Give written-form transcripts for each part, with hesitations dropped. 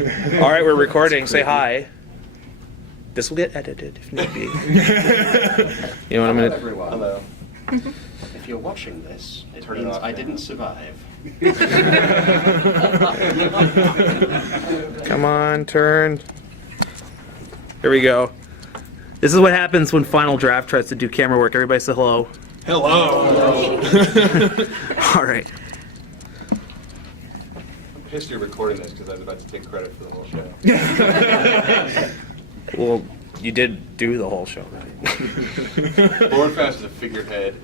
All right, we're recording. Say hi. This will get edited if need be. You know what I'm gonna? Everyone. Hello. If you're watching this, it means I didn't survive. Come on, turn. Here we go. This is what happens when FinalDraft tries to do camera work. Everybody say hello. Hello. All right. I'm pissed you're recording this because I was about to take credit for the whole show. Well, you did do the whole show, right? Lauren Fast is a figurehead.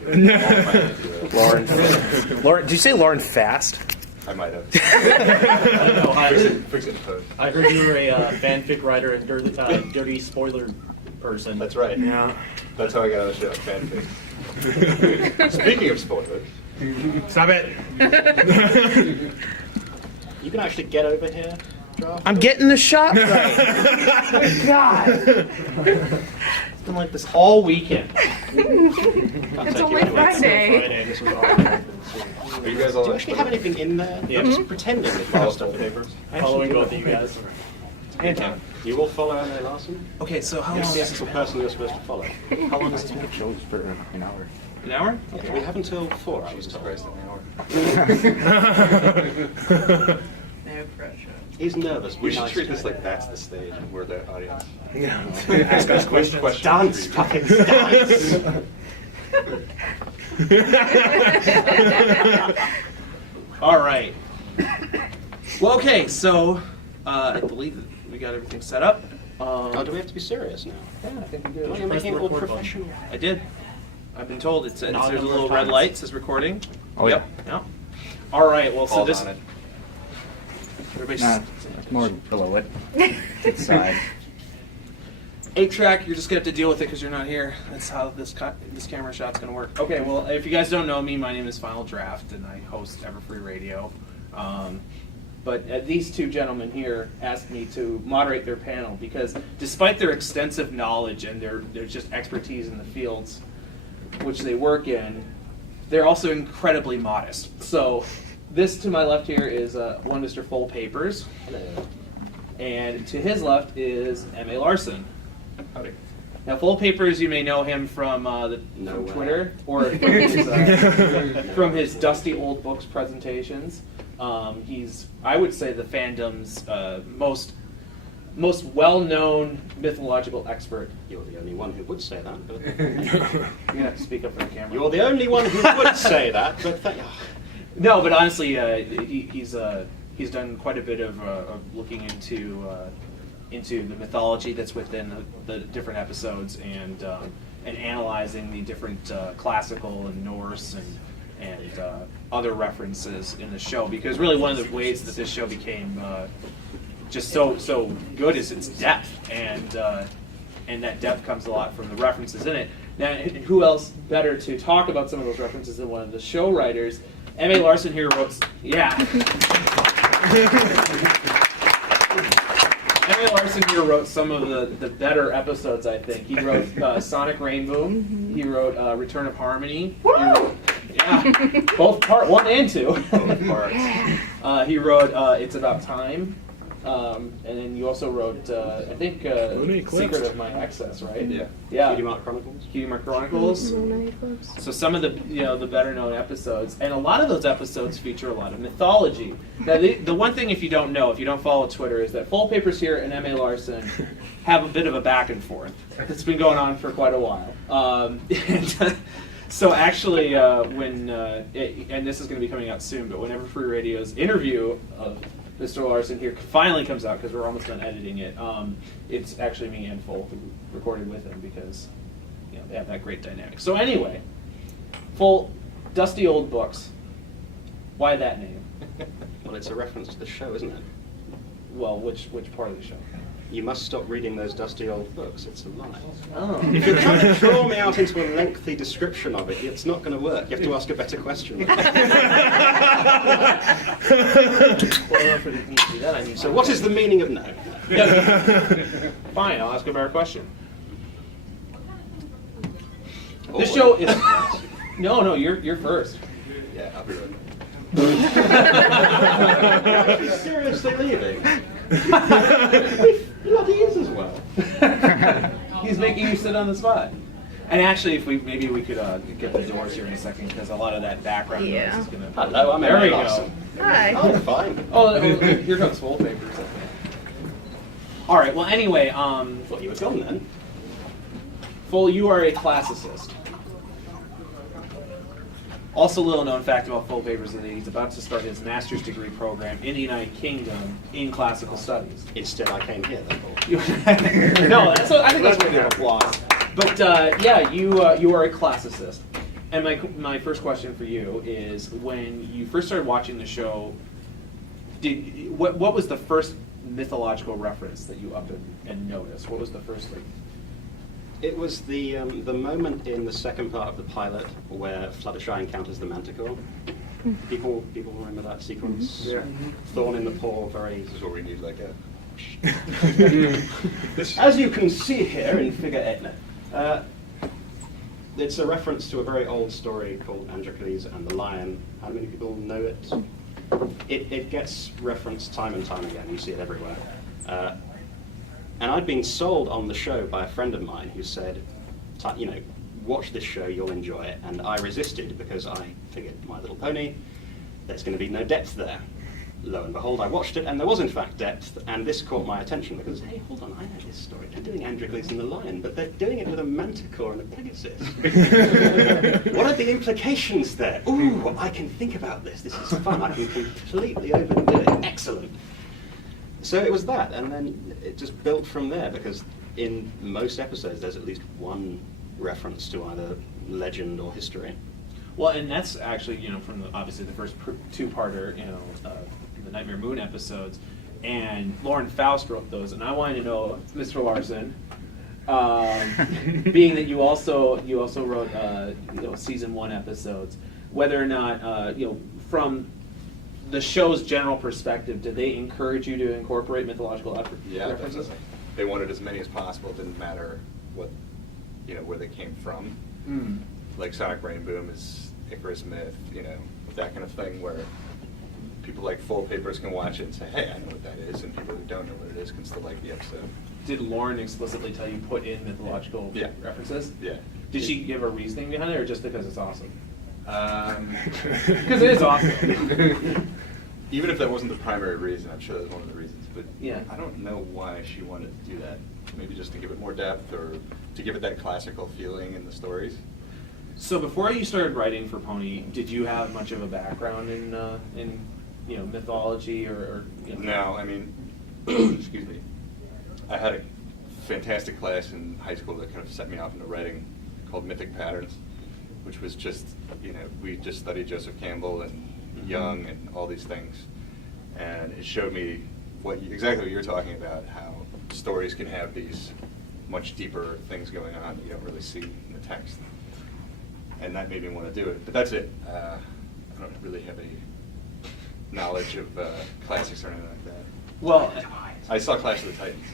Lauren, did you say Lauren Fast? I might have. I don't know. Fix it in post. I heard you were a fanfic writer and dirty spoiler person. That's right. Yeah. That's how I got on the show, fanfic. Speaking of spoilers. Stop it. You can actually get over here, Draft. I'm getting the shot right. God. It's been like this all weekend. It's only Friday. This was all Are you guys all Do you actually have anything in there? Yeah. I'm just pretending it's Foalpapers. following both of you guys. You will follow M.A. Larson? Okay, so how Yes, long? yes, it's the person you're supposed to follow. How long does this take? Shows for an hour. An hour? Okay. We have until 4 hours. Jesus told. Christ, an hour. No pressure. He's nervous. We should Nice treat guy. this like that's the stage and we're the audience. Yeah. Ask us questions. Dance, fucking dance! All right. Well, okay, so I believe that we got everything set up. Oh, do we have to be serious now? Yeah, I think we Oh, do. you're making it all record button. professional. I did. I've been told there's a Not little enough red times. light that says recording. Oh, Yep. Yeah. All right. Well, so Paul's this. on it. Everybody's Nah, more below it. To the side. 8-track. You're just gonna have to deal with it because you're not here. That's how this camera shot's gonna work. Okay. Well, if you guys don't know me, my name is FinalDraft, and I host Everfree Radio. But these two gentlemen here asked me to moderate their panel because, despite their extensive knowledge and their just expertise in the fields which they work in, they're also incredibly modest. So, this to my left here is one Mr. Foalpapers, and to his left is M.A. Larson. Howdy. Now, Foalpapers, you may know him from No from way. Twitter or from his Dusty Old Books presentations. He's, I would say, the fandom's most well-known mythological expert. You're the only one who would say that. But You're gonna have to speak up for the camera. you're the only one who would say that. But No, but honestly, he's done quite a bit of looking into the mythology that's within the different episodes and analyzing the different classical and Norse and other references in the show. Because really, one of the ways that this show became just so good is its depth, and that depth comes a lot from the references in it. Now, and who else better to talk about some of those references than one of the show writers? M.A. Larson here wrote, M.A. Larson here wrote some of the better episodes, I think. He wrote Sonic Rainbow. He wrote Return of Harmony. He wrote, both part 1 and 2. Both parts. He wrote It's About Time. And then you also wrote, I think, Secret of My Excess, right? Yeah. Yeah. Cutie Mark Chronicles. Cutie Mark Chronicles. So some of the the better known episodes, and a lot of those episodes feature a lot of mythology. Now the one thing, if you don't know, if you don't follow Twitter, is that Foalpapers here and M.A. Larson have a bit of a back and forth. It's been going on for quite a while. So actually, and this is going to be coming out soon, but whenever Free Radio's interview of Mr. Larson here finally comes out, because we're almost done editing it, it's actually me and Foal who recorded with him because they have that great dynamic. So anyway, Foal, Dusty Old Books. Why that name? Well, it's a reference to the show, isn't it? Well, which part of the show? You must stop reading those dusty old books. It's a lie. Oh. If you're trying to draw me out into a lengthy description of it, it's not going to work. You have to ask a better question. So what is the meaning of no? Fine, I'll ask a better question. Oh, This show is... No, you're first. Yeah, I'll be ready. Are you seriously leaving? Bloody is as well. He's making you sit on the spot. And actually, if we maybe we could get the doors here in a second, because a lot of that background Yeah. noise is going to. Hello, I'm There we M.A. go. Larson. Hi. Oh, fine. Oh, here comes Foalpapers. All right. Well, anyway, Thought you were gone then. Foal, you are a classicist. Also, little known fact about Foalpapers is that he's about to start his master's degree program in the United Kingdom in classical studies. Instead, I came here then. No, I think that's worthy of applause. But yeah, you are a classicist. And my first question for you is, when you first started watching the show, what was the first mythological reference that you up and noticed? What was the first thing? It was the moment in the second part of the pilot where Fluttershy encounters the Manticore. People remember that sequence? Yeah. Thorn in the paw, very... This is what we need, like a... As you can see here in Figure 8, it's a reference to a very old story called Androcles and the Lion. How many people know it? It gets referenced time and time again. You see it everywhere. And I'd been sold on the show by a friend of mine who said, watch this show, you'll enjoy it. And I resisted because I figured, My Little Pony, there's going to be no depth there. Lo and behold, I watched it, and there was in fact depth, and this caught my attention because, hey, hold on, I know this story. They're doing Androcles and the Lion, but they're doing it with a Manticore and a Pegasus. What are the implications there? Ooh, I can think about this. This is fun. I can completely overdo it. Excellent. So it was that, and then it just built from there, because in most episodes there's at least one reference to either legend or history. Well, and that's actually, from obviously the first two-parter, the Nightmare Moon episodes, and Lauren Faust wrote those, and I wanted to know, Mr. Larson, being that you also wrote season 1 episodes, whether or not from the show's general perspective, did they encourage you to incorporate mythological Yeah, references? definitely. They wanted as many as possible. It didn't matter what, where they came from. Mm. Like Sonic Brain Boom is Icarus myth, that kind of thing, where people like Foalpapers can watch it and say, hey, I know what that is, and people who don't know what it is can still like the episode. Did Lauren explicitly tell you put in mythological Yeah. references? Yeah. Did she give a reasoning behind it, or just because it's awesome? Because it is awesome. Even if that wasn't the primary reason, I'm sure that's one of the reasons. But Yeah. I don't know why she wanted to do that. Maybe just to give it more depth, or to give it that classical feeling in the stories. So before you started writing for Pony, did you have much of a background in mythology or No, I mean, excuse me. I had a fantastic class in high school that kind of set me off into writing called Mythic Patterns, which was just, we just studied Joseph Campbell and Young and all these things. And it showed me exactly what you're talking about, how stories can have these much deeper things going on that you don't really see in the text. And that made me want to do it. But that's it. I don't really have any knowledge of classics or anything like that. Well, I saw Clash of the Titans.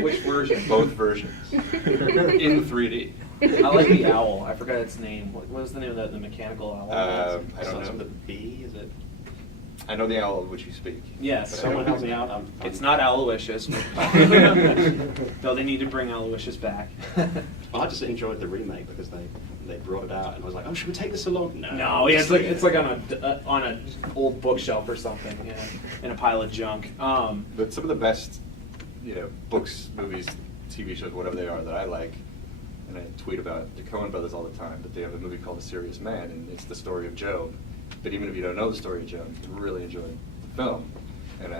which version? Both versions. In 3D. I like the owl. I forgot its name. What was the name of the mechanical owl? I don't Starts with know. a B, is it? I know the owl of which you speak. Yes. but I Someone don't help me know. out. It's not Aloysius. Though they need to bring Aloysius back. I just enjoyed the remake because they brought it out, and I was like, oh, should we take this along? No, yeah, it's like on a old bookshelf or something, in a pile of junk. But some of the best, books, movies, TV shows, whatever they are, that I like, and I tweet about the Coen brothers all the time, but they have a movie called The Serious Man, and it's the story of Job. But even if you don't know the story of Job, you can really enjoy the film. And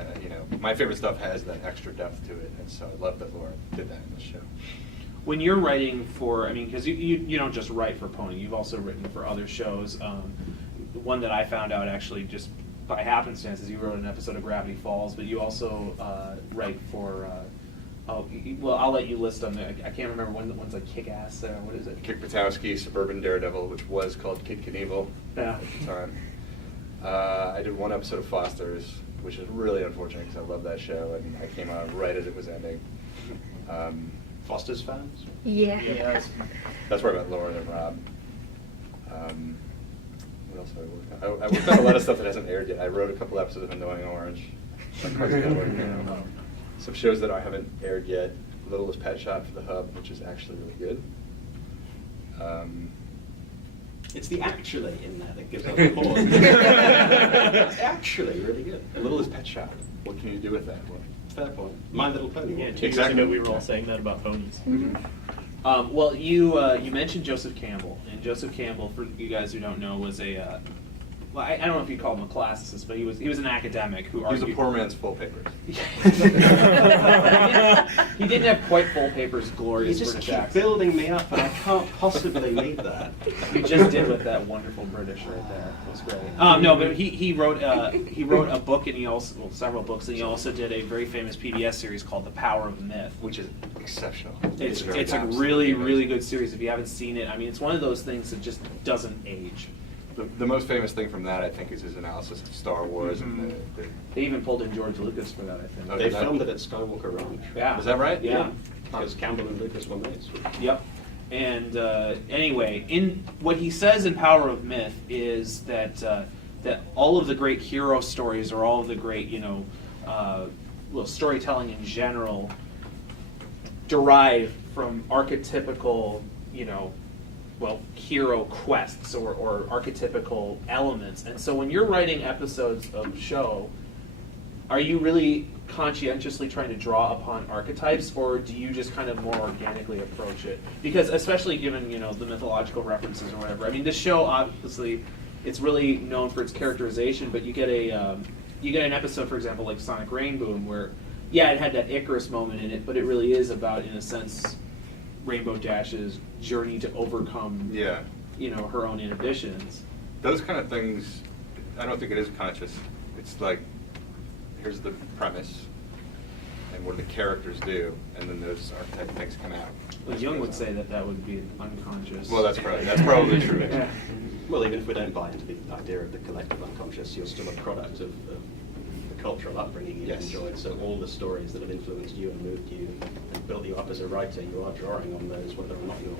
my favorite stuff has that extra depth to it, and so I love that Laura did that in the show. When you're writing for, because you don't just write for Pony, you've also written for other shows. One that I found out actually just by happenstance is you wrote an episode of Gravity Falls, but you also write for, I'll let you list them. I can't remember when the one's like Kick-Ass, what is it? Kick Buttowski, Suburban Daredevil, which was called Kid Knievel Yeah. at the time. I did one episode of Foster's, which is really unfortunate because I love that show, and I came out right as it was ending. Foster's fans? Yeah. That's where I met Lauren and Rob. What else have I worked on? I worked on a lot of stuff that hasn't aired yet. I wrote a couple episodes of Annoying Orange. on Cartoon Network. Some shows that I haven't aired yet. Littlest Pet Shop for the Hub, which is actually really good. It's the actually in there that gives us a pause. It's actually really good. Littlest Pet Shop. What can you do with that? Well, Fair point. My Little Pony. Yeah, one. 2 years Exactly. ago we were all saying that about ponies. Well, you mentioned Joseph Campbell, and Joseph Campbell, for you guys who don't know, was a well, I don't know if you call him a classicist, but he was an academic who He was a argued. poor man's Foalpapers. He didn't have quite Foalpapers' You glorious just British keep accent. building me up, and I can't possibly meet that. You just did with that wonderful British right there. It was great. No, but he wrote a book, and he also several books, and he also did a very famous PBS series called The Power of Myth. Which is exceptional. It's very a good. really, really good series. If you haven't seen it, I mean, it's one of those things that just doesn't age. The most famous thing from that, I think, is his analysis of Star Wars. And the They even pulled in George Lucas for that, I think. Oh, They did that? filmed it at Skywalker Ranch. Yeah. Is that right? Yeah. Because Campbell and Lucas were mates. Yep. And anyway, in what he says in Power of Myth is that that all of the great hero stories, or all of the great, well, storytelling in general, derive from archetypical, well, hero quests or archetypical elements. And so when you're writing episodes of show, are you really conscientiously trying to draw upon archetypes, or do you just kind of more organically approach it? Because especially given, the mythological references or whatever. I mean, this show, obviously, it's really known for its characterization, but you get an episode, for example, like Sonic Rainboom, where, yeah, it had that Icarus moment in it, but it really is about, in a sense, Rainbow Dash's journey to overcome, Yeah. Her own inhibitions. Those kind of things, I don't think it is conscious. It's like, here's the premise, and what do the characters do, and then those archetype things come out. Well, Jung would say that would be unconscious. Well, that's probably true. Yeah. Well, even if we don't buy into the idea of the collective unconscious, you're still a product of the cultural upbringing you've Yes. enjoyed. So all the stories that have influenced you and moved you and built you up as a writer, you are drawing on those, whether or not you're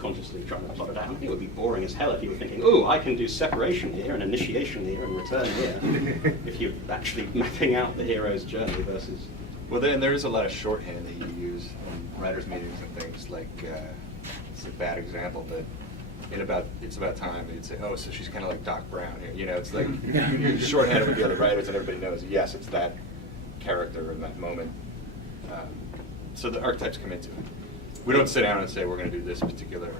consciously trying to plot it out. I think it would be boring as hell if you were thinking, oh, I can do separation here and initiation here and return here. If you're actually mapping out the hero's journey versus... Well, then there is a lot of shorthand that you use in writers' meetings and things. Like, it's a bad example, but it's about time. You'd say, oh, so she's kind of like Doc Brown here. It's like shorthand with the other writers, and everybody knows, yes, it's that character in that moment. So the archetypes come into it. We don't sit down and say we're going to do this particular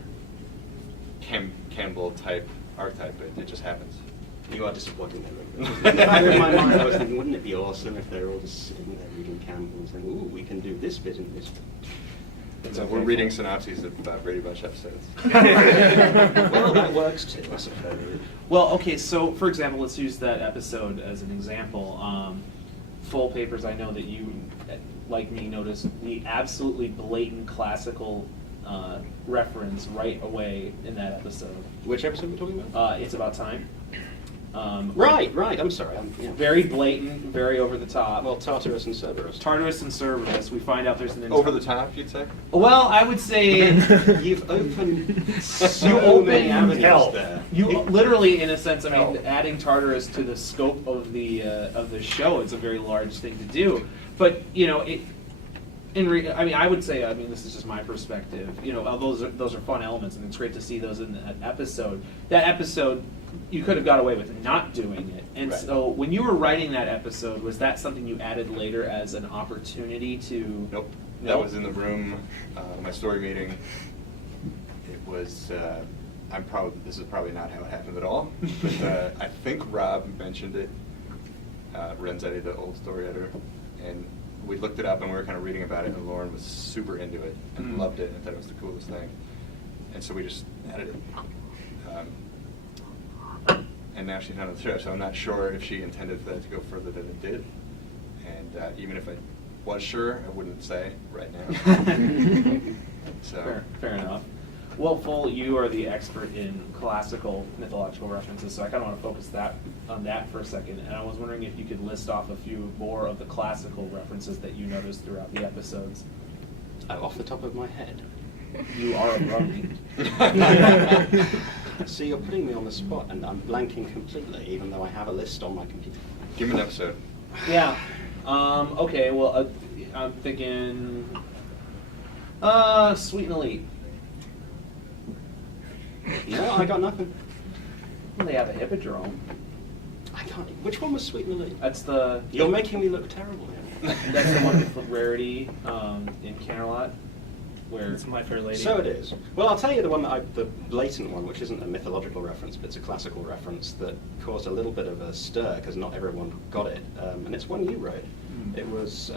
Campbell type archetype. It just happens. You are disappointing me. In my mind, I was thinking, wouldn't it be awesome if they were all just sitting there reading Campbell and saying, ooh, we can do this bit and this bit. So we're reading synopses of Brady Bunch episodes. Well, that works too, I suppose. Well, okay, so for example, let's use that episode as an example. Foalpapers, I know that you, like me, noticed the absolutely blatant classical reference right away in that episode. Which episode are we talking about? It's About Time. Right, I'm sorry. Very blatant, very over the top. Well, Tartarus and Cerberus. Tartarus and Cerberus, we find out there's an Over the top, you'd say? Well, I would say You've opened you so many open avenues hell. there. you literally, in a sense, I mean, Oh. adding Tartarus to the scope of the show, it's a very large thing to do. But it. I mean, I would say, this is just my perspective. Those are fun elements, and it's great to see those in that episode. That episode, you could have got away with not doing it. And Right. so, when you were writing that episode, was that something you added later as an opportunity to? Nope. That was in the room, my story meeting. It was, this is probably not how it happened at all, but I think Rob mentioned it, Renzetti, the old story editor, and we looked it up and we were kind of reading about it, and Lauren was super into it and loved it and thought it was the coolest thing. And so we just added it. And now she's not on the show, so I'm not sure if she intended for that to go further than it did. And even if I was sure, I wouldn't say right now. So Fair enough. Well, Foal, you are the expert in classical mythological references, so I kind of want to focus on that for a second. And I was wondering if you could list off a few more of the classical references that you noticed throughout the episodes. Off the top of my head. You are a brony. See, you're putting me on the spot, and I'm blanking completely, even though I have a list on my computer. give me an episode. Yeah. Okay, well, I'm thinking, Sweet and Elite. No, I got nothing. Well, they have a hippodrome. I can't. Which one was Sweet and Elite? That's the You're making me look terrible here. that's the one with Rarity in Camelot, where It's My Fair Lady. So it is. Well, I'll tell you the blatant one, which isn't a mythological reference, but it's a classical reference that caused a little bit of a stir because not everyone got it, and it's one you wrote. It was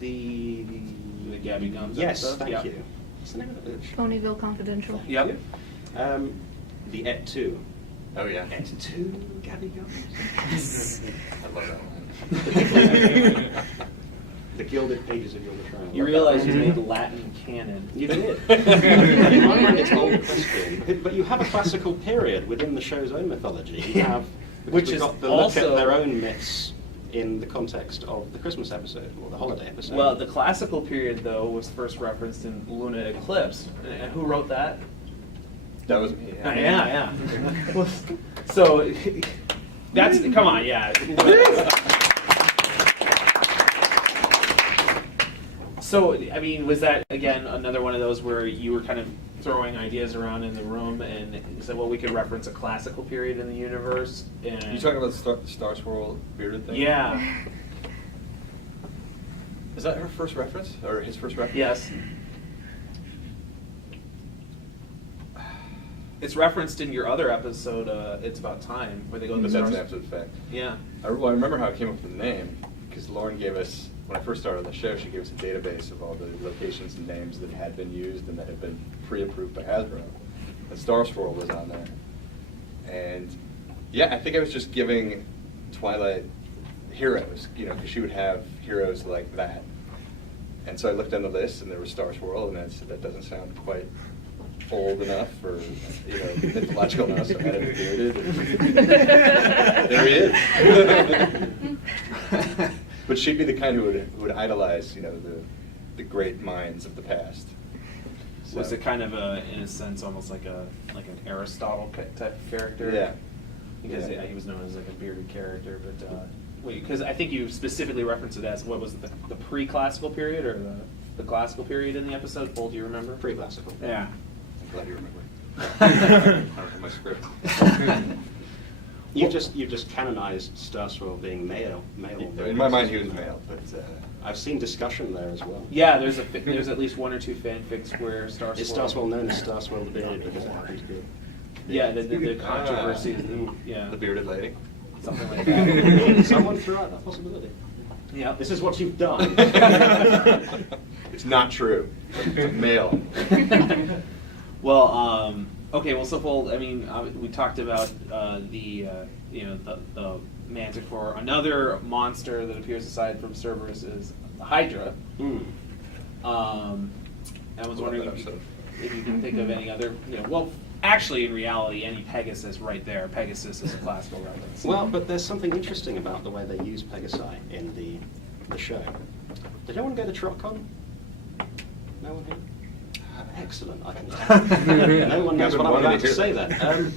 the Gabby Gums. yes, episode. thank Yep. you. What's the name of it? Ponyville Confidential. Yep. The Et Tu. Oh yeah. Et Tu, Gabby Gums. I love that one. The Gilded Pages of Your Betrayal. You realize you made Latin canon. You did. In my mind, it's old Christian. But you have a classical period within the show's own mythology. You have, Which we've is got the look also- at their own myths in the context of the Christmas episode or the holiday episode. Well, the classical period, though, was first referenced in Luna Eclipse. And who wrote that? That was me. Yeah. Well, so, that's, come on, yeah. So, I mean, was that, again, another one of those where you were kind of throwing ideas around in the room and said, well, we could reference a classical period in the universe? And You talking about the Star Swirl bearded thing? Yeah. Is that her first reference or his first reference? Yes. It's referenced in your other episode, It's About Time, where they go to the But that's an stars. absolute fact. Yeah. I remember how I came up with the name because Lauren gave us, when I first started the show, she gave us a database of all the locations and names that had been used and that had been pre-approved by Hasbro. And Star Swirl was on there. And yeah, I think I was just giving Twilight heroes, because she would have heroes like that. And so I looked on the list and there was Star Swirl, and I said, that doesn't sound quite old enough or mythological enough, so I had it bearded. And there he is. But she'd be the kind who would idolize, the great minds of the past. Was So- it kind of in a sense, almost like an Aristotle type of character? Yeah. Because Yeah. he was known as like a bearded character, but because I think you specifically referenced it as, what was it, the pre-classical period or the classical period in the episode? Paul, do you remember? Pre-classical. Yeah. I'm glad you remember. I don't have my script. You've just canonized Star Swirl being male. In my mind, he was male, but I've seen discussion there as well. Yeah, there's at least one or two fanfics where Star Swirl. Is Star Swirl known as Star Swirl the Bearded because it happens to be? Yeah, the controversy. Yeah. the bearded lady. Something like that. Someone threw out that possibility. Yeah. This is what you've done. It's not true. It's male. Well, okay. Well, so Paul, I mean, we talked about the Manticore. Another monster that appears aside from Cerberus is the Hydra. I was wondering if you can think of any other. Well, actually, in reality, any Pegasus right there. Pegasus is a classical reference. Well, but there's something interesting about the way they use Pegasi in the show. Did anyone go to TrotCon? No one here? Excellent, I can tell. No one knows what I'm about to say then.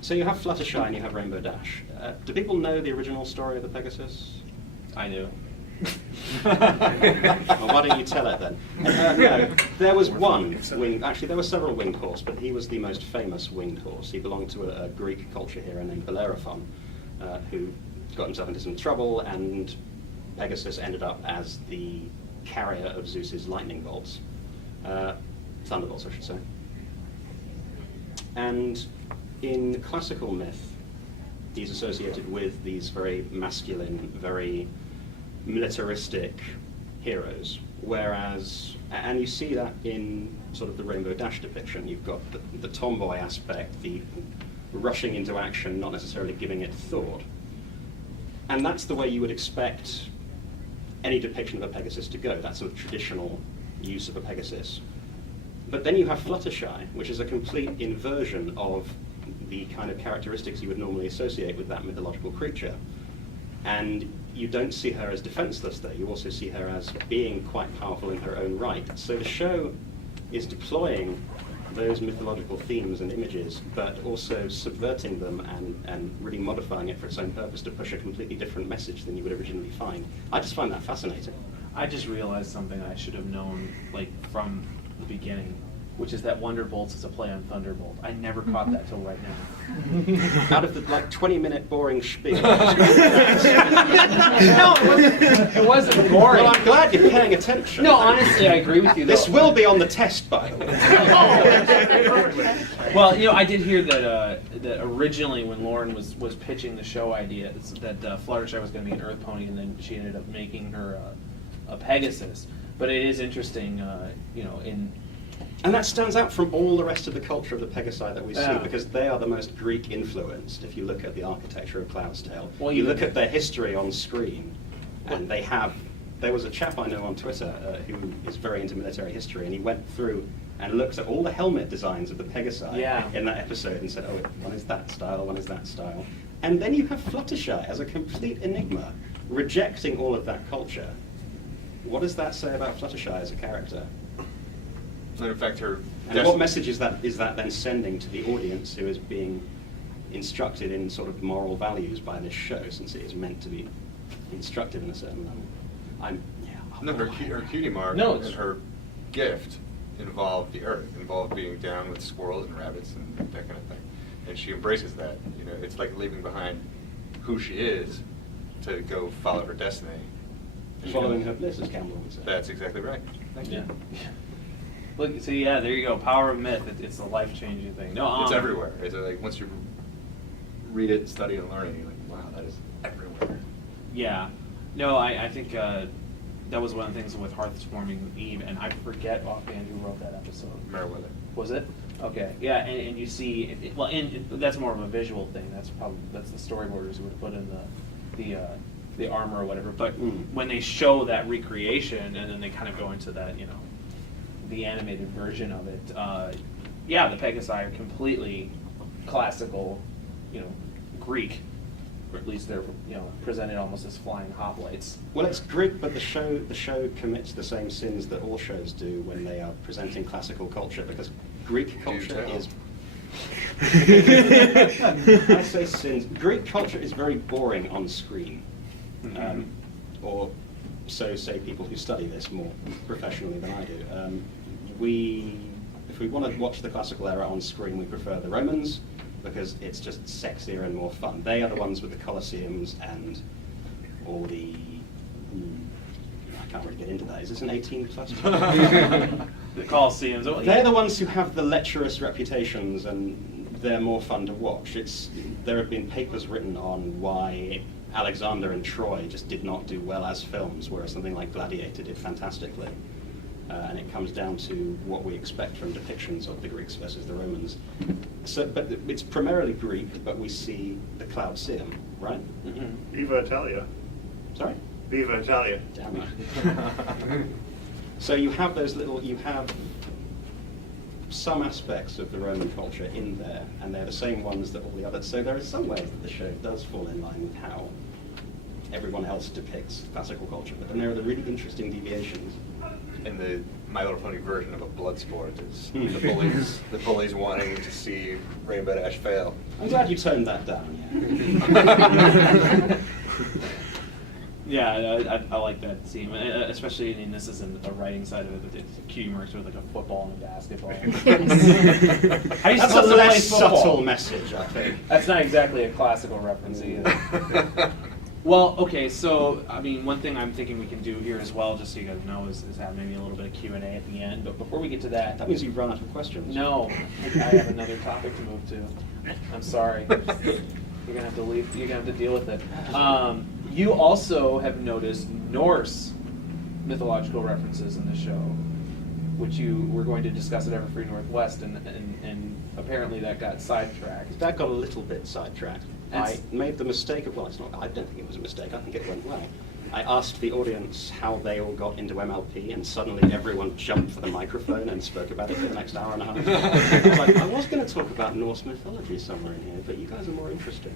So you have Fluttershy and you have Rainbow Dash. Do people know the original story of the Pegasus? I do. Well, why don't you tell it then? No, there was one winged, actually there were several winged horse, but he was the most famous winged horse. He belonged to a Greek culture hero named Bellerophon, who got himself into some trouble, and Pegasus ended up as the carrier of Zeus's lightning bolts. Thunderbolts, I should say. And in classical myth, he's associated with these very masculine, very militaristic heroes, whereas, and you see that in sort of the Rainbow Dash depiction, you've got the tomboy aspect, the rushing into action, not necessarily giving it thought. And that's the way you would expect any depiction of a Pegasus to go. That's a traditional use of a Pegasus. But then you have Fluttershy, which is a complete inversion of the kind of characteristics you would normally associate with that mythological creature. And you don't see her as defenseless there, you also see her as being quite powerful in her own right. So the show is deploying those mythological themes and images, but also subverting them and really modifying it for its own purpose to push a completely different message than you would originally find. I just find that fascinating. I just realized something I should have known, like, from the beginning, which is that Wonderbolts is a play on Thunderbolt. I never caught that till right now. Out of the 20-minute boring spiel. No, it wasn't boring. Well, I'm glad you're paying attention. No, honestly, I agree with you. Though. This will be on the test, by the way. Well, I did hear that that originally when Lauren was pitching the show idea, that Fluttershy was going to be an Earth Pony, and then she ended up making her a Pegasus. But it is interesting, And that stands out from all the rest of the culture of the Pegasi that we see, Yeah. because they are the most Greek influenced. If you look at the architecture of Cloud's Tale, Well, you you look look at their history on screen, and they have. There was a chap I know on Twitter who is very into military history, and he went through and looked at all the helmet designs of the Pegasi in that episode and said, "Oh, one is that style, one is that style," and then you have Fluttershy as a complete enigma, rejecting all of that culture. What does that say about Fluttershy as a character? And in fact, her And what message is that then sending to the audience who is being instructed in sort of moral values by this show, since it is meant to be instructed in a certain level? No, her cutie mark and her gift involved the earth, involved being down with squirrels and rabbits and that kind of thing. And she embraces that. It's like leaving behind who she is to go follow her destiny. Following her bliss, as Campbell would say. That's exactly right. Thank you. Look, so yeah, there you go. Power of myth. It's a life-changing thing. No, It's everywhere. It's like once you read it, study it, and learn it, you're like, wow, that is everywhere. Yeah. No, I think that was one of the things with Hearthwarming Eve, and I forget offhand who wrote that episode. Meriwether. Was it? Okay. Yeah, and you see, that's more of a visual thing. That's the storyboarders who would put in the armor or whatever. But when they show that recreation, and then they kind of go into that, the animated version of it, the Pegasi are completely classical, Greek, or at least they're presented almost as flying hoplites. Well, it's Greek, but the show commits the same sins that all shows do when they are presenting classical culture, because Greek culture is. I say sins. Greek culture is very boring on screen, or so say people who study this more professionally than I do. If we want to watch the classical era on screen, we prefer the Romans, because it's just sexier and more fun. They are the ones with the Colosseums and all the... I can't really get into that. Is this an 18 plus? The Colosseums. Oh, They're the ones who have the lecherous reputations, and they're more fun to watch. There have been papers written on why Alexander and Troy just did not do well as films, whereas something like Gladiator did fantastically. And it comes down to what we expect from depictions of the Greeks versus the Romans. But it's primarily Greek, but we see the Colosseum, right? Viva Italia. Sorry? Viva Italia. Damn it. So you have some aspects of the Roman culture in there, and they're the same ones that all the others. So there are some ways that the show does fall in line with how everyone else depicts classical culture, but then there are the really interesting deviations. And the My Little Pony version of a blood sport is the bullies wanting to see Rainbow Dash fail. I'm glad you toned that down. Yeah, I like that scene, especially this isn't a writing side of it, but it's Keating Rogers with like a football and a basketball. That's a less subtle message, I think. That's not exactly a classical reference either. Well, okay, so, one thing I'm thinking we can do here as well, just so you guys know, is have maybe a little bit of Q&A at the end. But before we get to that... That means you've run out of questions. No, I have another topic to move to. I'm sorry. You're going to have to leave. You're going to have to deal with it. You also have noticed Norse mythological references in the show, which you were going to discuss at Everfree Northwest, and apparently that got sidetracked. That got a little bit sidetracked. I made the mistake of, I don't think it was a mistake, I think it went well. I asked the audience how they all got into MLP, and suddenly everyone jumped for the microphone and spoke about it for the next hour and a half. I was going to talk about Norse mythology somewhere in here, but you guys are more interesting.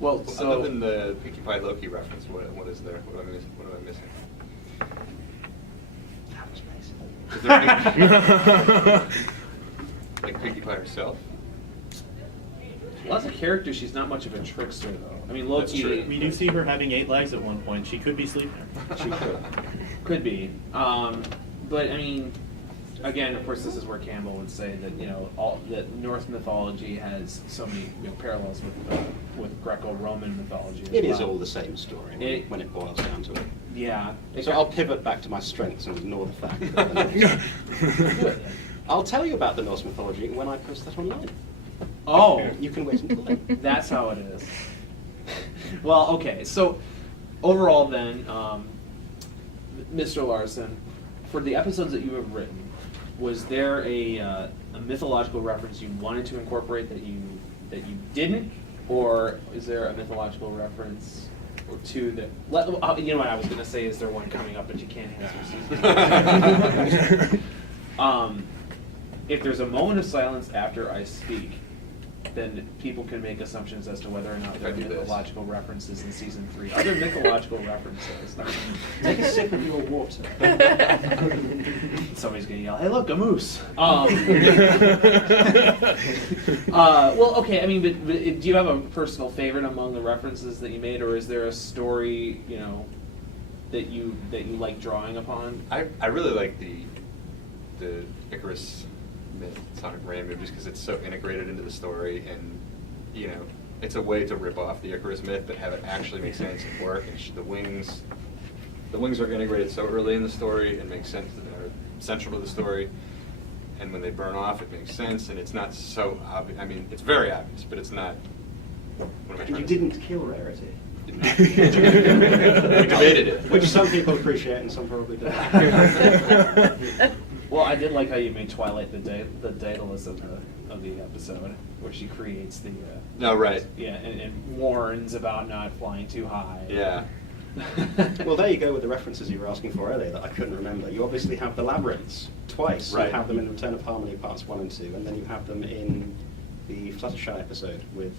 Well, so... Other than the Pinkie Pie Loki reference, what is there? What am I missing? space. Is there any, like Pinkie Pie herself? Well, as a character, she's not much of a trickster, though. I mean, That's true. Loki We do see her having 8 legs at one point. She could be sleeping. she could be, but I mean, again, of course, this is where Campbell would say that all that Norse mythology has so many parallels with Greco-Roman mythology. It as is well. all the same story when it boils down to it. Yeah. So I'll pivot back to my strengths and ignore the fact that I'll tell you about the Norse mythology when I post that online. Oh, You can wait until then. that's how it is. Well, okay. So overall, then, Mr. Larson, for the episodes that you have written, was there a mythological reference you wanted to incorporate that you didn't, or is there a mythological reference or two that? You know what I was going to say? Is there one coming up that you can't answer? If there's a moment of silence after I speak, then people can make assumptions as to whether or not there are mythological references in season 3. Other mythological references. Take a sip of your water. Somebody's gonna yell, "Hey, look, a moose!" Well, okay. I mean, but do you have a personal favorite among the references that you made, or is there a story, that you like drawing upon? I really like the Icarus myth, Sonic Rainbow, just because it's so integrated into the story, and it's a way to rip off the Icarus myth but have it actually make sense and work. And the wings are integrated so early in the story and make sense, they're central to the story. And when they burn off, it makes sense, and it's not so obvious. I mean, it's very obvious, but it's not. What am I And trying you to say? didn't kill Rarity. We debated it. Which some people appreciate and some probably don't. Well, I did like how you made Twilight the Daedalus of the episode, where she creates the. No, right. Yeah, and warns about not flying too high. Yeah. Well, there you go with the references you were asking for earlier that I couldn't remember. You obviously have the labyrinths twice. Right. You have them in Return of Harmony parts 1 and 2, and then you have them in the Fluttershy episode with.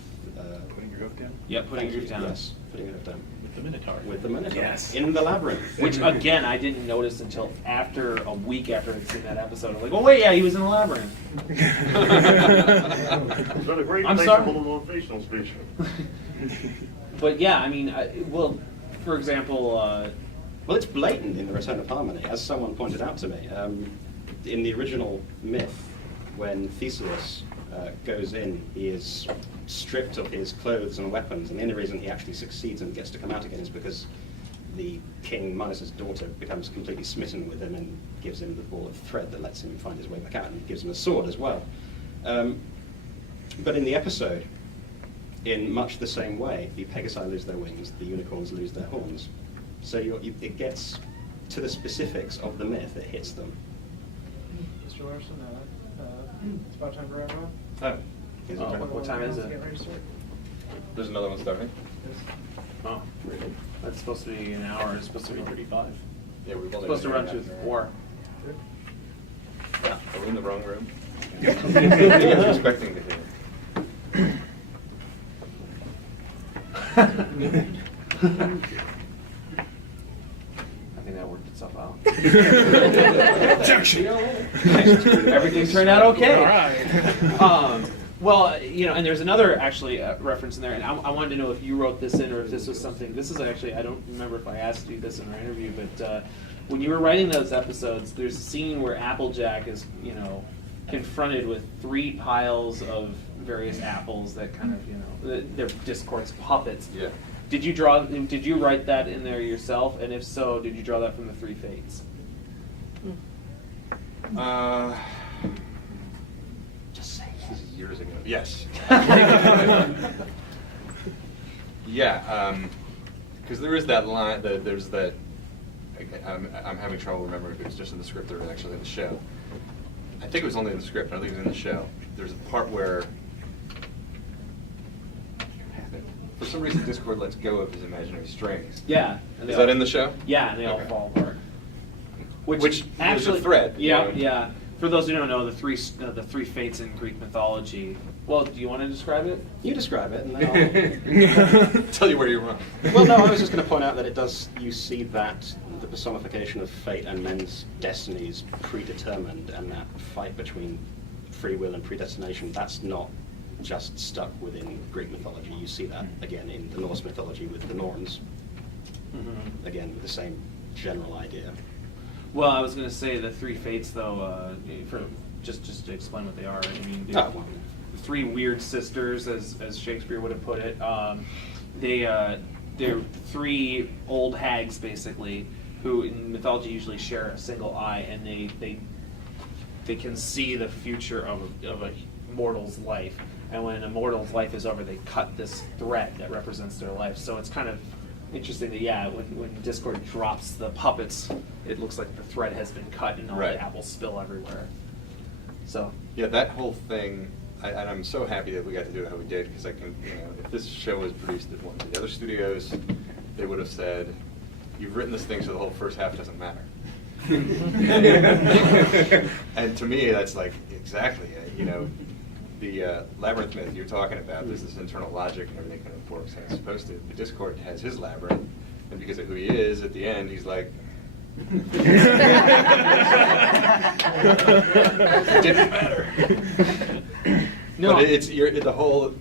Putting your hoof down? Yep, putting your hoof down. Yes, putting your hoof down. With the Minotaur. With the Minotaur. Yes. In the labyrinth. Which again, I didn't notice until a week after I'd seen that episode. I'm like, oh wait, yeah, he was in the labyrinth. It's not a great I'm place sorry. to hold a motivational speech. But yeah, I mean, for example, Well, it's blatant in the Return of Harmony, as someone pointed out to me. In the original myth, when Theseus goes in, he is stripped of his clothes and weapons, and the only reason he actually succeeds and gets to come out again is because the king, Minos's daughter, becomes completely smitten with him and gives him the ball of thread that lets him find his way back out, and gives him a sword as well. But in the episode, in much the same way, the Pegasi lose their wings, the unicorns lose their horns. So it gets to the specifics of the myth, it hits them. Mr. Larson, it's about time for our round. Oh, Is it Oh, time? what time is it? Get ready to start. there's another one starting? oh, really? That's supposed to be an hour. It's supposed to be 35. Yeah, we've only Supposed to been run here to half an 4. hour. Are we in the wrong room? I was expecting to hear. I think that worked itself out. Objection! Everything turned out okay. All right. Well, and there's another actually reference in there, and I wanted to know if you wrote this in or if this was something. This is actually, I don't remember if I asked you this in our interview, but when you were writing those episodes, there's a scene where Applejack is, confronted with 3 piles of various apples that kind of, they're Discord's puppets. Yeah. Did you write that in there yourself? And if so, did you draw that from the 3 Fates? Just say This is years ago. Yes. Yeah, because there is that line. There's that. I'm having trouble remembering if it was just in the script or actually in the show. I think it was only in the script. I don't think it was in the show. There's a part where, for some reason, Discord lets go of his imaginary strings. Yeah. and they Is that all- in the show? Yeah, and they all Okay. fall apart. Which actually is a thread. Yeah, yeah. For those who don't know, the three fates in Greek mythology, Well, do you want to describe it? You describe it, and then I'll... Tell you where you're wrong. Well, no, I was just going to point out that it does, you see that the personification of fate and men's destinies predetermined, and that fight between free will and predestination, that's not just stuck within Greek mythology. You see that, again, in the Norse mythology with the Norns. Again, with the same general idea. Well, I was going to say the three fates, though, for just to explain what they are. I mean, three weird sisters, as Shakespeare would have put it. They're three old hags, basically, who in mythology usually share a single eye, and they can see the future of a mortal's life. And when a mortal's life is over, they cut this thread that represents their life. So it's kind of interesting that, when Discord drops the puppets, it looks like the thread has been cut and all the apples spill everywhere. So yeah, that whole thing, and I'm so happy that we got to do it how we did, because if this show was produced at one of the other studios, they would have said, "You've written this thing so the whole first half doesn't matter." And to me, that's like exactly, the labyrinth myth you're talking about. There's this internal logic and everything kind of works as it's supposed to. The Discord has his labyrinth, and because of who he is, at the end, he's like, it didn't matter. No. But the whole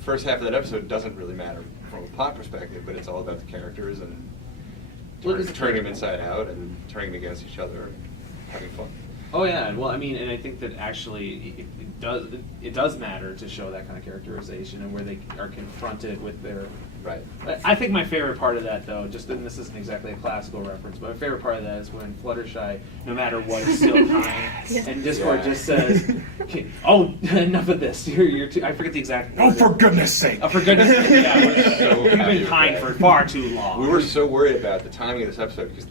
first half of that episode doesn't really matter from a plot perspective, but it's all about the characters and turning them inside out and turning them against each other and having fun. Oh yeah, well, I mean, and I think that actually it does matter to show that kind of characterization and where they are confronted with their. Right. I think my favorite part of that, though, and this isn't exactly a classical reference, but my favorite part of that is when Fluttershy, no matter what, is still kind, and Discord just says, okay, "Oh, enough of this. You're too." I forget the exact. Oh, for goodness sake! Oh, for goodness sake! Yeah, So you've happy been with kind that. for far too long. We were so worried about the timing of this episode because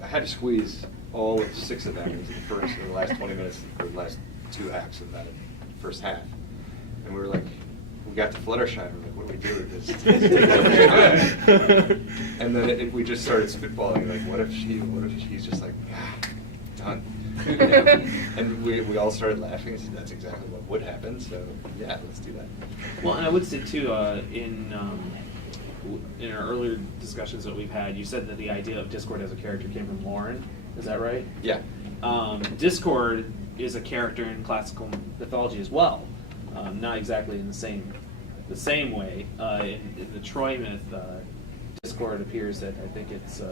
I had to squeeze all of 6 of them into the last 20 minutes or the last 2 acts of that first half, and we were like, we got to Fluttershy, we're like, what do we do with this? And then we just started spitballing, like, what if she's just like, done. And we all started laughing and said, that's exactly what would happen, so yeah, let's do that. Well, and I would say too, in our earlier discussions that we've had, you said that the idea of Discord as a character came from Lauren. Is that right? Yeah. Discord is a character in classical mythology as well. Not exactly in the same way. In the Troy myth, Discord appears at, I think it's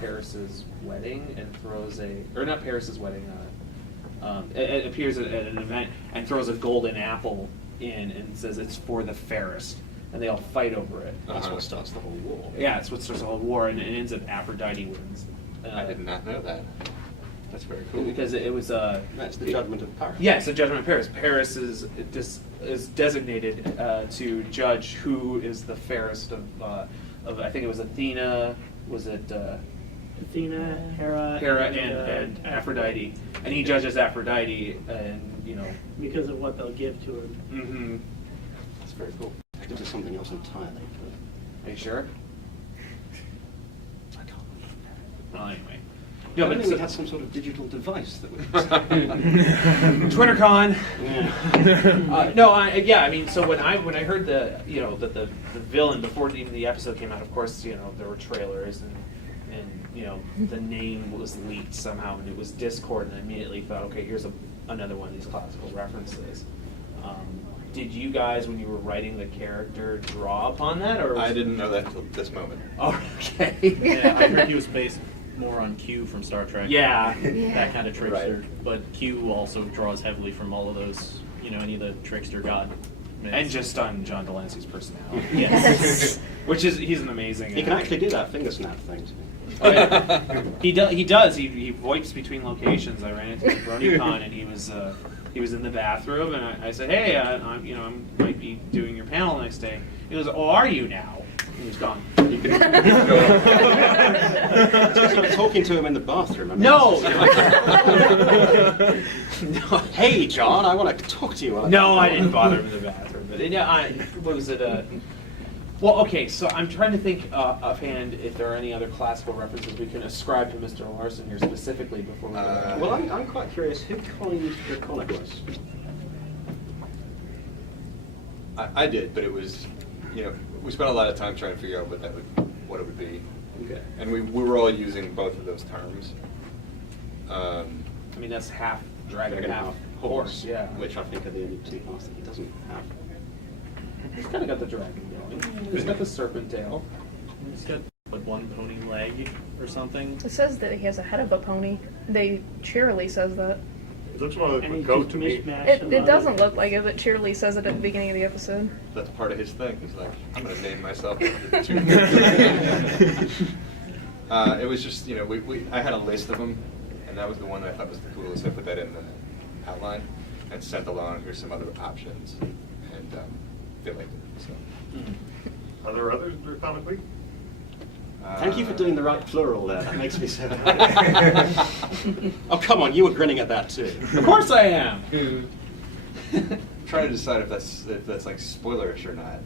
Paris's wedding, and not Paris's wedding. It appears at an event and throws a golden apple in and says it's for the fairest, and they all fight over it. That's what starts the whole war. Yeah, it's what starts the whole war, and it ends up Aphrodite wins. I did not know that. That's very cool. Because it was That's the judgment of Paris. Yeah, it's the judgment of Paris. Paris is designated to judge who is the fairest of I think it was Athena. Was it Athena, Hera, and Aphrodite? And he judges Aphrodite, and because of what they'll give to her. Mm-hmm. That's very cool. This is something else entirely. Are you sure? I can't remember. Well, anyway. No, No, but but we had some sort of digital device that would. TwitterCon. Yeah. I mean, so when I heard that the villain before even the episode came out, of course, there were trailers and the name was leaked somehow, and it was Discord, and I immediately thought, okay, here's another one of these classical references. Did you guys, when you were writing the character, draw upon that, or I didn't know that until this moment. Oh, okay. Yeah, I heard he was based more on Q from Star Trek. Yeah. That kind of trickster. Right. But Q also draws heavily from all of those, any of the trickster god myths. And just on John Delancey's personality. Yes. Which is, he's an amazing He can actor. actually do that finger snap thing. Oh, yeah. He does. He VoIPs between locations. I ran into him at BronyCon, and he was in the bathroom, and I said, "Hey, I might be doing your panel next day." He goes, "Oh, are you now?" And he's gone. Just talking to him in the bathroom. I mean, No. no. Hey, John, I want to talk to you. No, I didn't bother him in the bathroom. But what was it? Well, okay, so I'm trying to think offhand if there are any other classical references we can ascribe to Mr. Larson here specifically before we go. Well, I'm quite curious. Who coined Draconicus? I did, but it was, we spent a lot of time trying to figure out what it would be. Okay. And we were all using both of those terms. I mean, that's half dragon, Dragon, half half horse. Yeah. Which I think are the only two parts that he doesn't have. He's kind of got the dragon going. He's got the serpent tail. He's got like one pony leg or something. It says that he has a head of a pony. They cheerily says that. It looks more like And a he goat just to me. mishmashed It them doesn't up. look like it, but cheerily says it at the beginning of the episode. That's part of his thing. He's like, I'm going to name myself after two. It was just, I had a list of them, and that was the one I thought was the coolest. I put that in the outline and sent along, here's some other options, and they liked it. So. Are there others that are comic week? Thank you for doing the right plural there. That makes me so happy. Oh, come on, you were grinning at that too. Of course I am. Trying to decide if that's like spoilerish or not.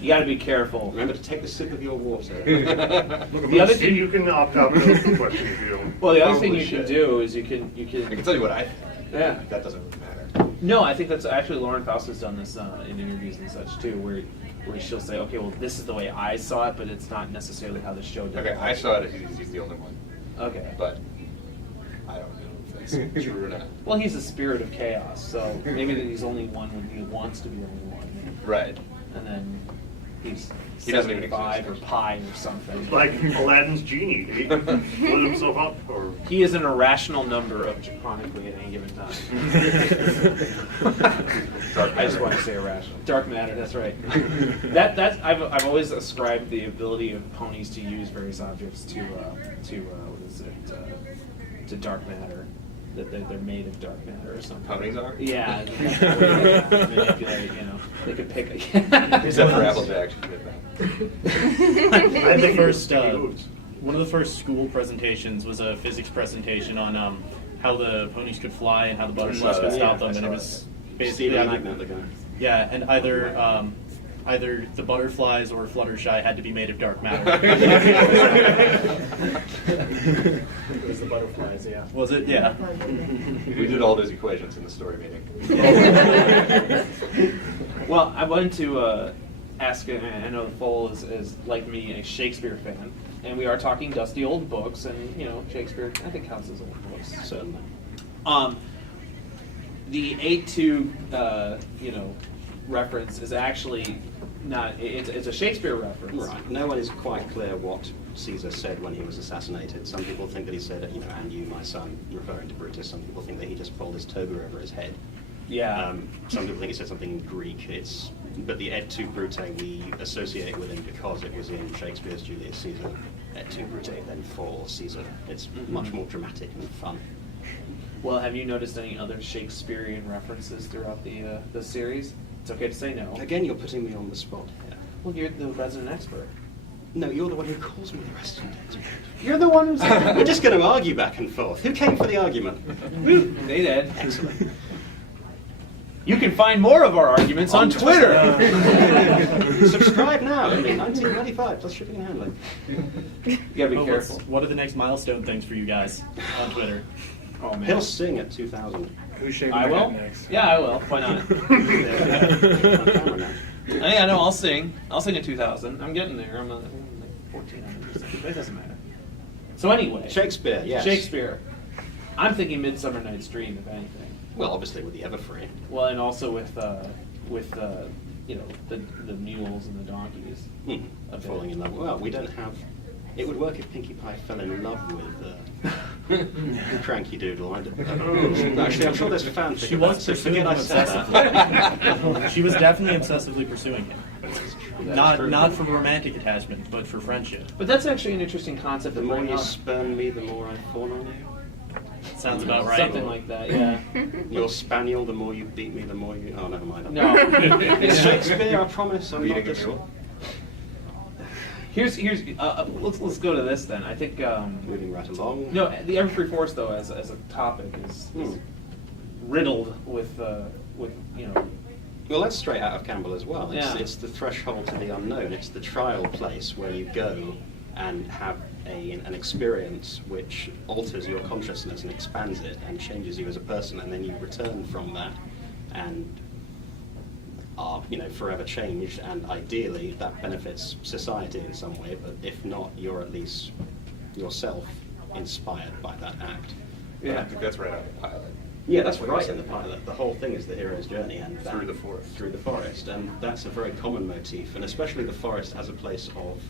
You got to be careful. Remember to take the sip of your water. Look, The other thing you can opt out of the question if you don't. Well, the other thing Probably you can should. do is you I can. can tell you what I think. Yeah. That doesn't really matter. No, I think that's actually Lauren Faust has done this in interviews and such too, where she'll say, okay, well, this is the way I saw it, but it's not necessarily how the show did Okay, it. I saw it as he's the only one, Okay. but I don't know if that's true or not. Well, he's the spirit of chaos, so maybe that he's only one when he wants to be only one, Right. and then he's He doesn't even 75 or exist. pi or something. It's like Aladdin's genie. Did he blow himself up? Or He is an irrational number chronically at any given time. Dark I just matter. want to say irrational. Dark matter, that's right. I've always ascribed the ability of ponies to use various objects to what is it, to dark matter. That they're made of dark matter or something. Ponies are? Yeah. Manipulate, they could pick. Except for Applejack, she did that. I think First, he moves. one of the first school presentations was a physics presentation on how the ponies could fly and how the butterflies could stop them, and it was basically Stevie Magnet, the guy. yeah, and either the butterflies or Fluttershy had to be made of dark matter. It was the butterflies, yeah. Was it? Yeah. We did all those equations in the story meeting. Well, I wanted to ask, and I know Foal is like me, a Shakespeare fan, and we are talking dusty old books, and Shakespeare I think counts as old books. Certainly. The 8-2, reference is actually not. It's a Shakespeare reference. Right. No one is quite clear what Caesar said when he was assassinated. Some people think that he said, and you, my son, referring to Brutus. Some people think that he just pulled his toga over his head. Yeah. Some people think he said something in Greek. But the et tu Brute we associate with him because it was in Shakespeare's Julius Caesar. Et tu Brute, then for Caesar. It's much more dramatic and fun. Well, have you noticed any other Shakespearean references throughout the series? It's okay to say no. Again, you're putting me on the spot here. Well, you're the resident expert. No, you're the one who calls me the resident expert. You're the one who's. We're just going to argue back and forth. Who came for the argument? They did. Excellent. You can find more of our arguments on Twitter. Subscribe now. $19.95 plus shipping and handling. You gotta be Oh, careful. what are the next milestone things for you guys on Twitter? Oh man. He'll sing at 2,000. Who's shaving I my will. head next? Yeah, I will. Why not? On camera now. Yeah, no, I'll sing. I'll sing at 2,000. I'm getting there. I'm like 1,400 or something. It doesn't matter. So anyway, Shakespeare, yes. Shakespeare. I'm thinking Midsummer Night's Dream, if anything. Well, obviously with the Everfree. Well, and also with the mules and the donkeys. A bit. Falling in love. Well, we don't have. It would work if Pinkie Pie fell in love with Cranky Doodle. Actually, I'm sure there's fanfic. She about was it, so pursuing forget him I said that. She was definitely obsessively pursuing him. That's true. Not for romantic attachment, but for friendship. But that's actually an interesting concept The to more bring you up. spin me, the more I fawn on you. Sounds about right. Something like that, yeah. Your spaniel, the more you beat me, the more you. Oh, never mind. No. It's Shakespeare. I promise. I'm not Beating a just. mule? Here's let's go to this then. I think Moving right along. no, the Everfree Force though as a topic is riddled with Well, that's straight out of Campbell as well. Yeah. It's the threshold to the unknown. It's the trial place where you go and have an experience which alters your consciousness and expands it and changes you as a person, and then you return from that and are, forever changed, and ideally that benefits society in some way, but if not, you're at least yourself inspired by that act. Yeah, I think that's right out of the pilot. Yeah, that's right in the pilot. The whole thing is the hero's journey and that, Through the forest. Through the forest, and that's a very common motif, and especially the forest as a place of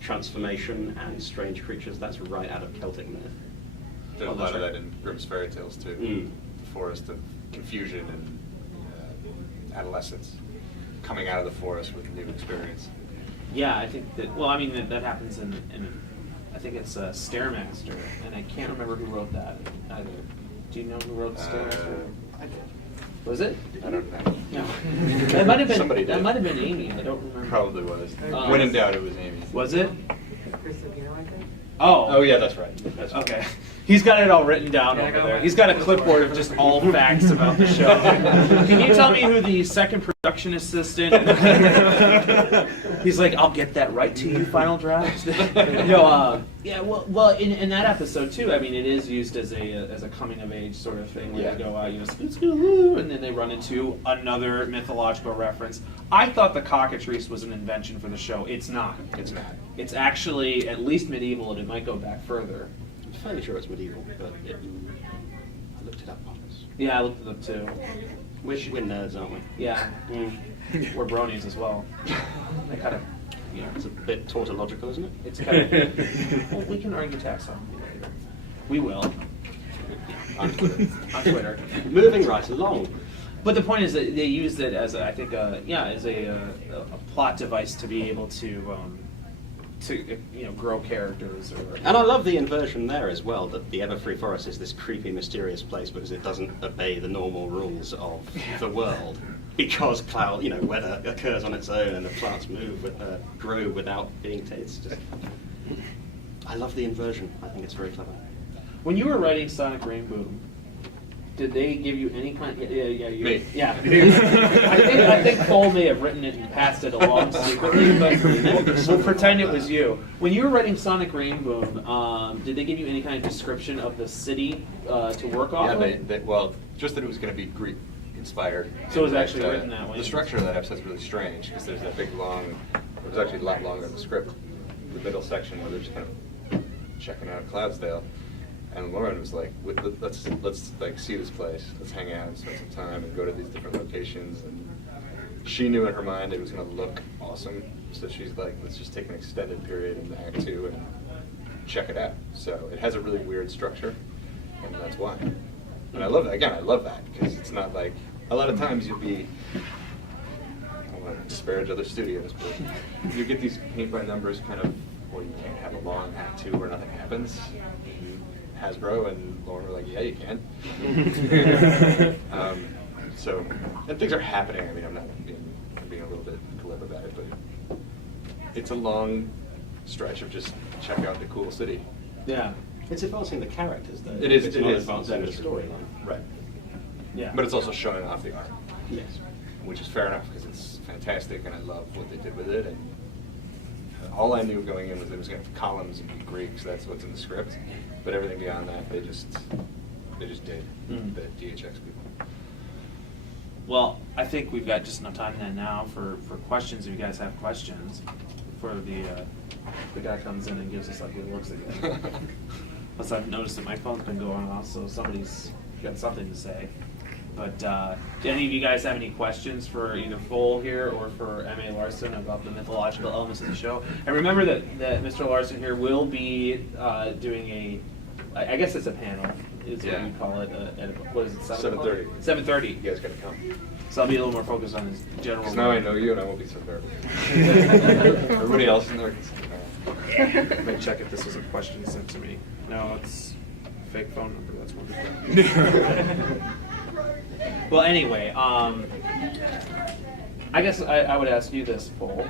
transformation and strange creatures. That's right out of Celtic myth. Did a lot of that in Grimm's fairy tales too. Mm. The forest of confusion and adolescence, coming out of the forest with a new experience. Yeah, I think that. Well, I mean that happens in I think it's Stairmaster, and I can't remember who wrote that either. Do you know who wrote Stairmaster? I did. Was it? I don't know. No. That might have been. Somebody did. That might have been Amy. I don't remember. Probably was. When in doubt, it was Amy. Was it? Christopino, I think. Oh. yeah, that's right. That's right. Okay. He's got it all written down Yeah, I over got there. my- He's got a clipboard of just all facts about the show. Can you tell me who the second production assistant? He's like, I'll get that right to you, Final Draft. Yeah. Well, in that episode too. I mean, it is used as a coming of age sort of thing where Yeah. they go out, scoot, scoot, woo, and then they run into another mythological reference. I thought the cockatrice was an invention for the show. It's not. It's not. It's actually at least medieval, and it might go back further. I'm fairly sure it's medieval, but I looked it up once. Yeah, I looked it up too. We're nerds, aren't we? Yeah, we're bronies as well. They kind of, It's a bit tautological, isn't it? it's kind of. Well, we can argue taxonomy later. We will On Twitter. on Twitter. Moving right along. But the point is that they used it as I think as a plot device to be able to grow characters. And I love the inversion there as well, that the Everfree Forest is this creepy, mysterious place because it doesn't obey the normal rules of the world. Because weather occurs on its own and the plants grow without being tasted. I love the inversion. I think it's very clever. When you were writing Sonic Rainbow, did they give you any kind? Me. Yeah. I think Cole may have written it and passed it along secretly, but we'll pretend it was you. When you were writing Sonic Rainbow, did they give you any kind of description of the city to work off of? Yeah, well, just that it was going to be Greek inspired. So it was And actually written that way. The structure of that episode is really strange because there's that big long. It was actually a lot longer in the script. The middle section where they're just kind of checking out Cloudsdale. And Lauren was like, let's like see this place. Let's hang out and spend some time and go to these different locations. And she knew in her mind it was going to look awesome. So she's like, let's just take an extended period in Act 2 and check it out. So it has a really weird structure, and that's why. And I love that. Again, I love that because it's not like a lot of times you'll be. I don't want to disparage other studios, but you get these paint by numbers kind of. Well, you can't have a long Act 2 where nothing happens. Hasbro and Lauren were like, yeah, you can. And things are happening. I mean, I'm being a little bit glib about it, but it's a long stretch of just check out the cool city. Yeah. It's advancing the characters, though. It is. It's It not is. advancing the That is storyline. Right. Yeah. But it's also showing off the art, Yes. which is fair enough because it's fantastic and I love what they did with it. And all I knew going in was it was going to have columns and be Greek, so that's what's in the script. But everything beyond that, they just did. Mhm. The DHX people. Well, I think we've got just enough time then now for questions. If you guys have questions, before the guy comes in and gives us ugly looks again. Plus, I've noticed that my phone's been going off, so somebody's got something to say. But do any of you guys have any questions for either Foal here or for M.A. Larson about the mythological elements of the show? And remember that Mr. Larson here will be doing I guess it's a panel, is what you call it. What is it, 7:30. 7:30. You guys got to come. So I'll be a little more focused on his general. Because now I know you and I won't be so nervous. Everybody else in there can Let me check if this was a question sent to me. No, it's a fake phone number. That's wonderful. Well, anyway, I guess I would ask you this, Paul.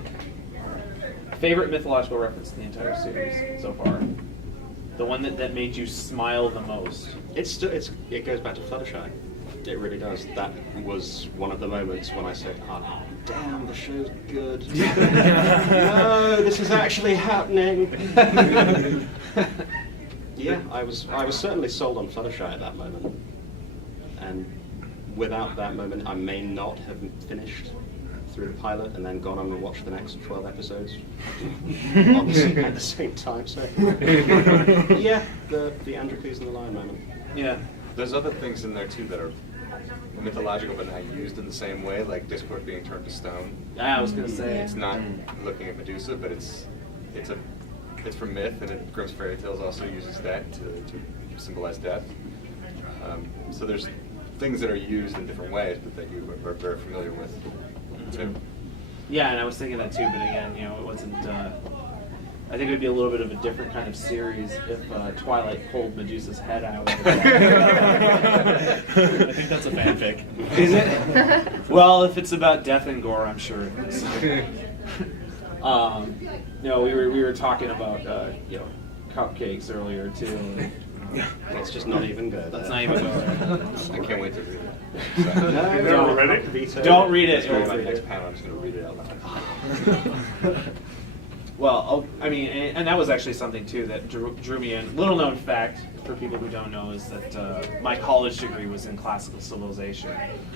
Favorite mythological reference to the entire series so far? The one that made you smile the most? It goes back to Fluttershy. It really does. That was one of the moments when I said, "Oh, damn, the show's good." No, this is actually happening. Yeah, I was certainly sold on Fluttershy at that moment, and without that moment, I may not have finished through the pilot and then gone on and watched the next 12 episodes at the same time. So, yeah, the Androcles and the Lion moment. Yeah. There's other things in there too that are mythological but not used in the same way, like Discord being turned to stone. I was gonna say It's not looking at Medusa, but it's from myth, and Grimm's Fairy Tales also uses that to symbolize death. So there's things that are used in different ways, but that you are very familiar with too. Yeah, and I was thinking that too, but again, it wasn't. I think it would be a little bit of a different kind of series if Twilight pulled Medusa's head out. I think that's a fanfic. Is it? Well, if it's about death and gore, I'm sure it is. We were talking about cupcakes earlier too. And, Let's just not even go there. let's not even go there. I can't wait to read it. Don't read it? Don't read it. It's going to be my next panel. I'm just going to read it out loud. Well, and that was actually something too that drew me in. Little known fact for people who don't know is that my college degree was in classical civilization.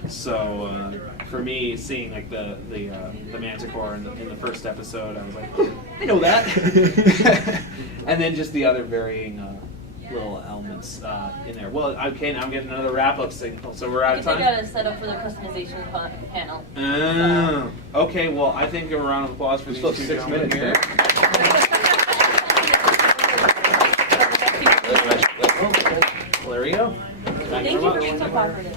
So for me, seeing like the Manticore in the first episode, I was like, I know that. And then just the other varying little elements in there. Well, okay, now I'm getting another wrap-up signal, so we're out of time. They got to set up for the customization panel. Okay, well, I think a round of applause for these Still two 6 gentlemen minutes here. Well, there we go. Thank you for being so cooperative.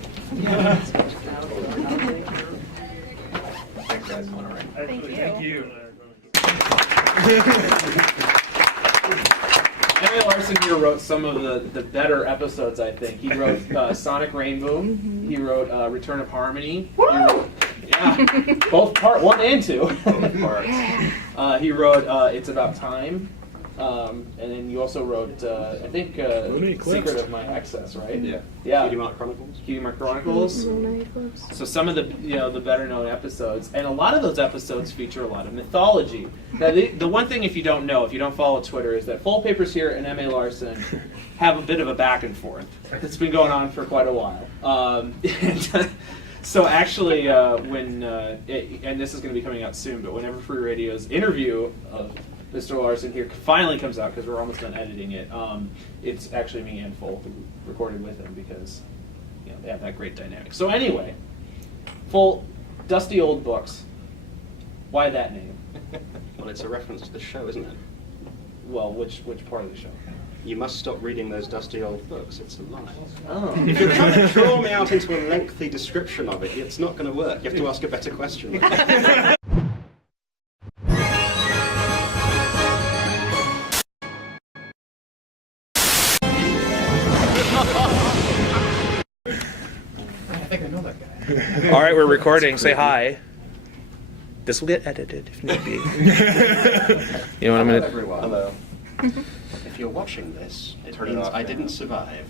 Thanks, guys. Thank you. M.A.Larson here wrote some of the better episodes, I think. He wrote Sonic Rainbow. He wrote Return of Harmony. Both part 1 and 2. Both parts. He wrote It's About Time. And then you also wrote, I think, Secret of My Excess, right? Yeah. Keating Chronicles. Keating Chronicles. So some of the the better known episodes, and a lot of those episodes feature a lot of mythology. Now the one thing, if you don't know, if you don't follow Twitter, is that Foalpapers here and M.A.Larson have a bit of a back and forth. It's been going on for quite a while. So actually, and this is going to be coming out soon, but whenever Free Radio's interview of Mr. Larson here finally comes out, because we're almost done editing it, it's actually me and Foal who recorded with him, because they have that great dynamic. So anyway, Foal, Dusty Old Books. Why that name? Well, it's a reference to the show, isn't it? Well, which part of the show? You must stop reading those dusty old books. It's a lie. Oh. If you're trying to draw me out into a lengthy description of it, it's not going to work. You have to ask a better question. All right, we're recording. Say hi. This will get edited if need be. You know what I'm Hello, gonna? everyone. Hello. If you're watching this, it Turn it means off I now. didn't survive.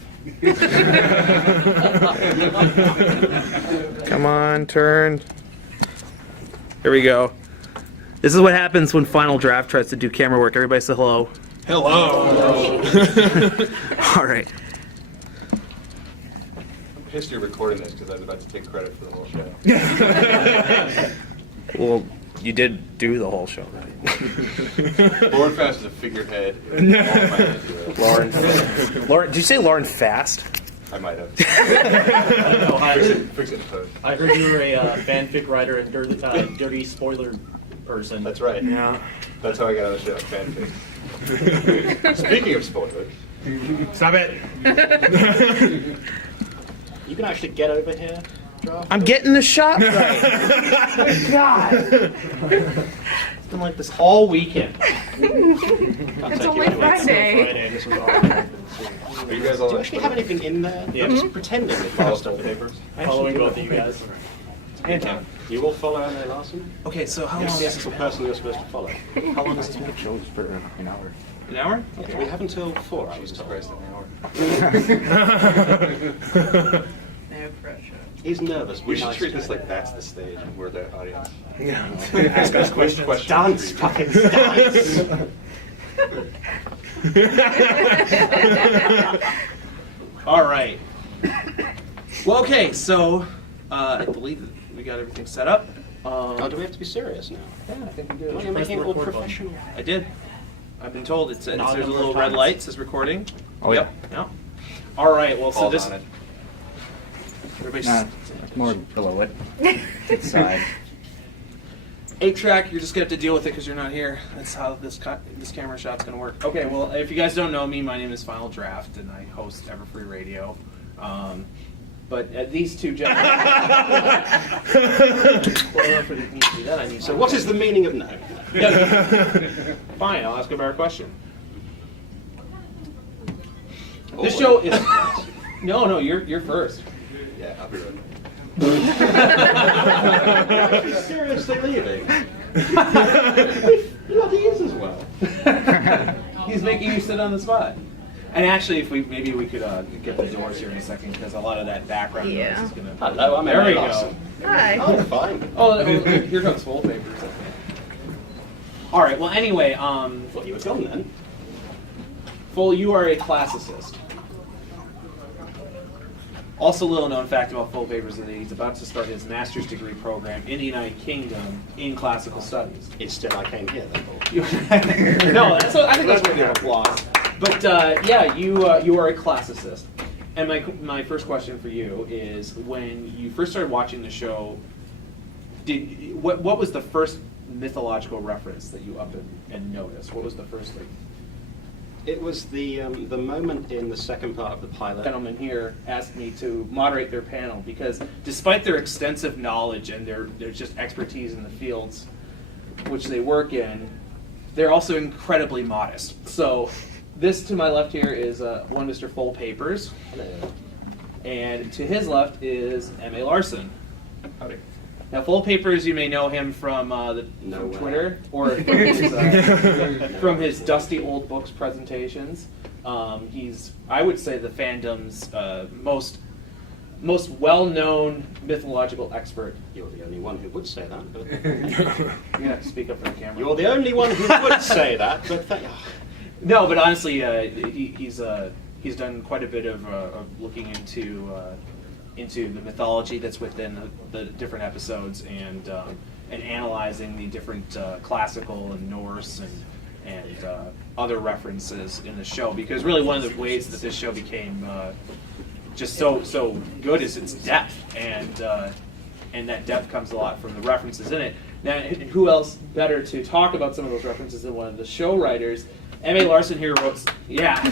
Come on, turn. Here we go. This is what happens when FinalDraft tries to do camera work. Everybody say hello. Hello. All right. History of recording this because I was about to take credit for the whole show. Well, you did do the whole show, right? Lauren Fast is a figurehead. Lauren. Lauren, did you say Lauren Fast? I might have. No, Fix it in post. I heard you were a fanfic writer and dirty spoiler person. That's right. Yeah. That's how I got on the show, fanfic. Speaking of spoilers. Stop it. You can actually get over here, Draft. I'm getting the shot right. My God. It's been like this all weekend. It's only Friday. This was all Are you guys all Do you actually have anything in there? Yeah. I'm just pretending that follow you stuff Foalpapers? Following both of you guys. You will follow M.A.Larson? Okay, so how Yes, long the is actual person you're supposed to follow. How long is this one? Shows for an hour. An hour? Yeah, we have until 4, I was told. Christ, an hour. No pressure. He's nervous. We should Nice treat to this him. like that's the stage and we're the audience. Yeah. Ask us questions. Dance, fucking dance! All right. Well, okay, so I believe we got everything set up. Oh, do we have to be serious now? Yeah, I think we do. Oh, you're Press making the it all record button. professional. I did. I've been told there's a number of little red times. light says recording. Oh, yep. Yep. All right. Well, so Falls this. on it. Everybody's Nah, it's more below it. It's side. 8-track. You're just gonna have to deal with it because you're not here. That's how this camera shot's gonna work. Okay. Well, if you guys don't know me, my name is FinalDraft, and I host Everfree Radio. But these two gentlemen. So what is the meaning of no? Fine. I'll ask a better question. Oh, This show is. No, you're first. Yeah, I'll be ready. You're seriously leaving? Bloody is as well. He's making you sit on the spot. And actually, if maybe we could get the doors here in a second, because a lot of that background Yeah. noise is gonna. Hello, I'm There we M.A. go. Larson. Hi. Oh, fine. Oh, here comes Foalpapers. All right. Well, anyway, Thought you were gone then. Foal, you are a classicist. Also, little known fact about Foalpapers is that he's about to start his master's degree program in the United Kingdom in classical studies. Instead, I came here then. No, I think that's worthy of applause. But yeah, you are a classicist. And my first question for you is, when you first started watching the show, what was the first mythological reference that you up and noticed? What was the first thing? It was the moment in the second part of the pilot. Gentlemen here asked me to moderate their panel because despite their extensive knowledge and their just expertise in the fields which they work in, they're also incredibly modest. So this to my left here is one Mr. Foalpapers, and to his left is M.A. Larson. Howdy. Now, Foalpapers, you may know him from No from way. Twitter or from his Dusty Old Books presentations. He's, I would say, the fandom's most well-known mythological expert. You're the only one who would say that. But You're gonna have to speak up for the camera. you're the only one who would say that. But No, but honestly, he's done quite a bit of looking into the mythology that's within the different episodes and analyzing the different classical and Norse and other references in the show. Because really, one of the ways that this show became just so good is its depth, and that depth comes a lot from the references in it. Now, who else better to talk about some of those references than one of the show writers? M.A. Larson here wrote, yeah.